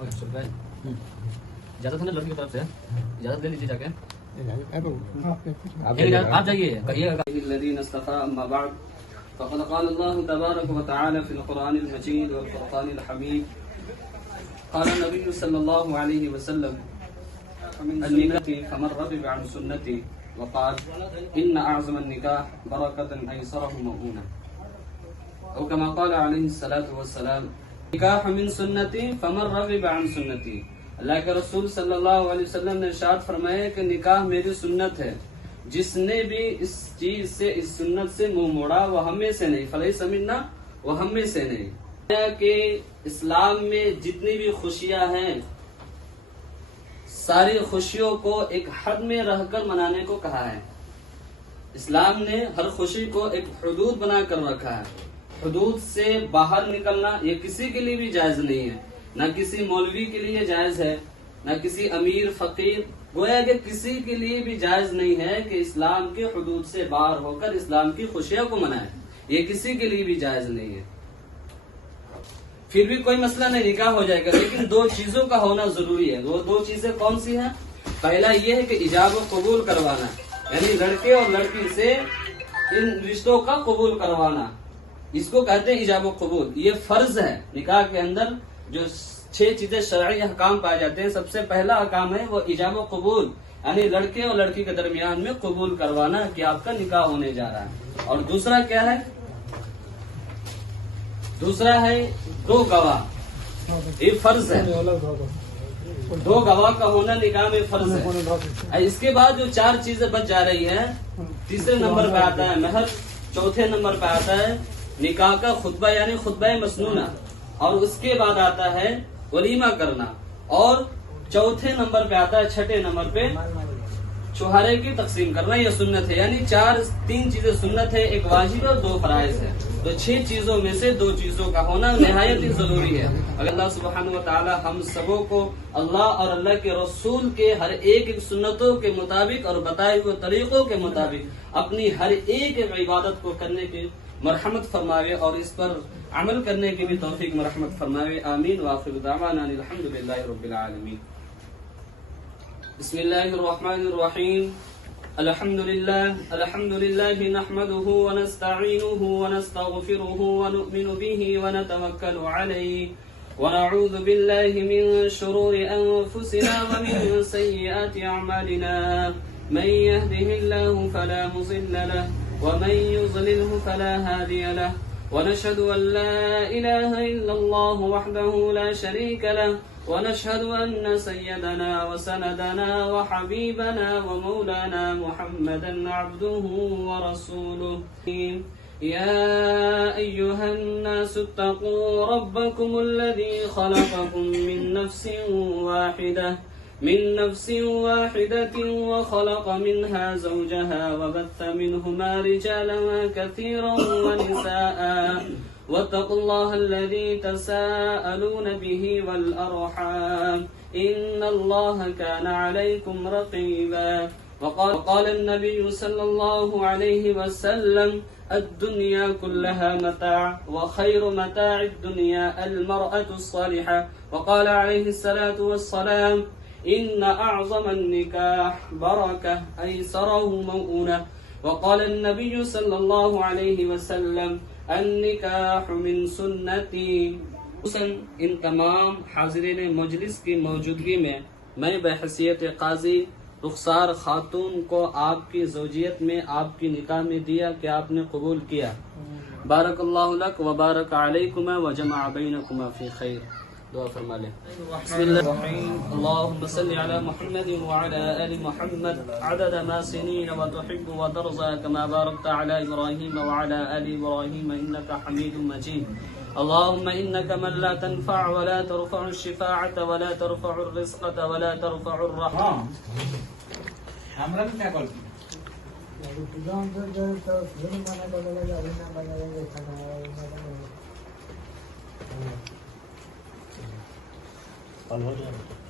اجازت ہے نا لڑکی کی طرف سے؟ اجازت لے لیجیے جا کے. آپ جائیے کہیے گا. الذين اصطفى اما بعد فقد قال الله تبارك وتعالى في القرآن المجيد والفرقان الحميد قال النبي صلى الله عليه وسلم النكاح فمن رغب عن سنتي وقال ان اعظم النكاح بركة ايسره مؤونة او كما قال عليه الصلاة والسلام نکاح من سنتی فمن رغب عن سنتی. اللہ کے رسول صلی اللہ علیہ وسلم نے ارشاد فرمایا کہ نکاح میری سنت ہے، جس نے بھی اس چیز سے اس سنت سے منہ موڑا وہ ہم میں سے نہیں، فلیس منا وہ ہم میں سے نہیں. کہ اسلام میں جتنی بھی خوشیاں ہیں ساری خوشیوں کو ایک حد میں رہ کر منانے کو کہا ہے. اسلام نے ہر خوشی کو ایک حدود بنا کر رکھا ہے. حدود سے باہر نکلنا یہ کسی کے لیے بھی جائز نہیں ہے، نہ کسی مولوی کے لیے جائز ہے، نہ کسی امیر فقیر، گویا کہ کسی کے لیے بھی جائز نہیں ہے کہ اسلام کے حدود سے باہر ہو کر اسلام کی خوشیوں کو منائے. یہ کسی کے لیے بھی جائز نہیں ہے. پھر بھی کوئی مسئلہ نہیں، نکاح ہو جائے گا، لیکن دو چیزوں کا ہونا ضروری ہے. وہ دو چیزیں کون سی ہیں؟ پہلا یہ ہے کہ ایجاب و قبول کروانا، یعنی لڑکے اور لڑکی سے ان رشتوں کا قبول کروانا، اس کو کہتے ہیں ایجاب و قبول. یہ فرض ہے. نکاح کے اندر جو 6 چیزیں شرعی احکام پائے جاتے ہیں، سب سے پہلا احکام ہے وہ ایجاب و قبول، یعنی لڑکے اور لڑکی کے درمیان میں قبول کروانا کہ آپ کا نکاح ہونے جا رہا ہے. اور دوسرا کیا ہے؟ دوسرا ہے 2 گواہ. یہ فرض ہے، 2 گواہ کا ہونا نکاح میں فرض ہے. اس کے بعد جو 4 چیزیں بچ جا رہی ہیں، تیسرے نمبر پہ آتا ہے مہر، چوتھے نمبر پہ آتا ہے نکاح کا خطبہ یعنی خطبہ مسنونہ، اور اس کے بعد آتا ہے ولیمہ کرنا، اور چوتھے نمبر پہ آتا ہے، چھٹے نمبر پہ چھوہارے کی تقسیم کرنا. یہ سنت ہے. یعنی 3 چیزیں سنت ہے، 1 واجب اور 2 فرائض ہے. تو 6 چیزوں میں سے 2 چیزوں کا ہونا نہایت ہی ضروری ہے. اگر اللہ سبحانہ و تعالی ہم سبوں کو اللہ اور اللہ کے رسول کے ہر ایک سنتوں کے مطابق اور بتائے ہوئے طریقوں کے مطابق اپنی ہر ایک عبادت کو کرنے کی مرحمت فرماوے اور اس پر عمل کرنے کی بھی توفیق مرحمت فرماوے. آمین. وآخر دعوانا الحمدللہ رب العالمین. بسم اللہ الرحمن الرحیم. الحمد لله نحمده ونستعينه ونستغفره ونؤمن به ونتوكل عليه ونعوذ بالله من شرور أنفسنا ومن سيئات أعمالنا. من يهده الله فلا مضل له ومن يضلله فلا هادي له. ونشهد أن لا إله إلا الله وحده لا شريك له. ونشهد أن سيدنا وسندنا وحبيبنا ومولانا محمدا عبده ورسوله. يا أيها الناس اتقوا ربكم الذي خلقكم من نفس واحدة وخلق منها زوجها وبث منهما رجالا كثيرا ونساء. واتقوا الله الذي تساءلون به والأرحام إن الله كان عليكم رقيبا. وقال النبي صلى الله عليه وسلم الدنيا كلها متاع وخير متاع الدنيا المرأة الصالحة. وقال عليه الصلاة والسلام إن أعظم النكاح بركة أيسره مؤونة. وقال النبي صلى الله عليه وسلم النکاح من سنتی. ان تمام حاضرین مجلس کی موجودگی میں بحیثیت قاضی رخسار خاتون کو آپ کی زوجیت میں آپ کی نکاح میں دیا کہ آپ نے قبول کیا. بارک اللہ لک و بارک علیکما و جمع بینکما فی خیر. دعا فرما لیں. بسم اللہ الرحمن الرحیم. اللهم صل على محمد وعلى آل محمد عدد ما سنين وتحب وترضى كما باركت على إبراهيم وعلى آل إبراهيم إنك حميد مجيد. اللهم إنك من لا تنفع ولا ترفع الشفاعة ولا ترفع الرزقة ولا ترفع الرحمة. Alhamdulillah.